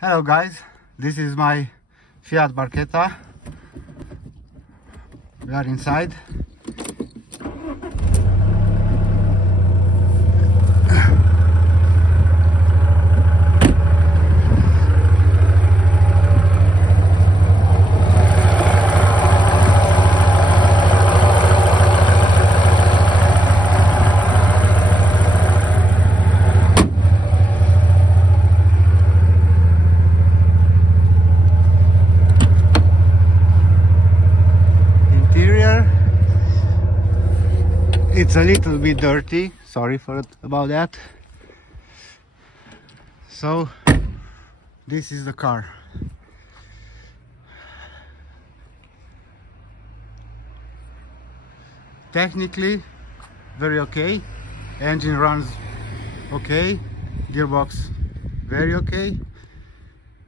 Hello guys, this is my Fiat Barchetta. We are inside. Interior, it's a little bit dirty, sorry about that. So this is the car. Technically very okay, engine runs okay, gearbox very okay.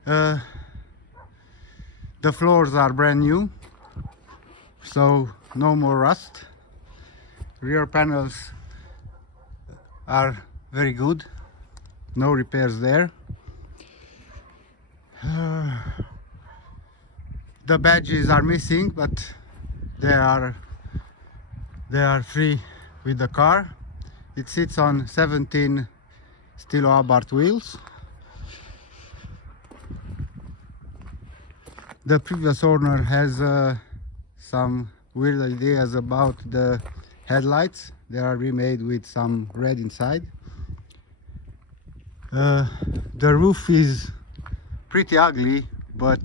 The floors are brand new, so no more rust. Rear panels are very good, no repairs there. The badges are missing, but they are free with the car. It sits on 17 steel Abarth wheels. The previous owner has some weird ideas about the headlights. They are remade with some red inside. The roof is pretty ugly, but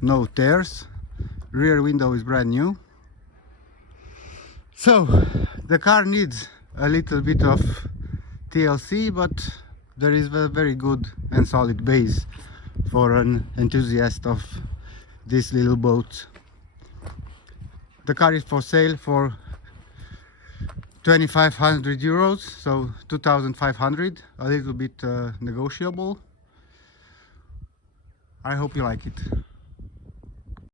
no tears. Rear window is brand new. So the car needs a little bit of TLC, but there is a very good and solid base for an enthusiast of this little boat. The car is for sale for 2,500 euros, so 2,500, a little bit negotiable. I hope you like it.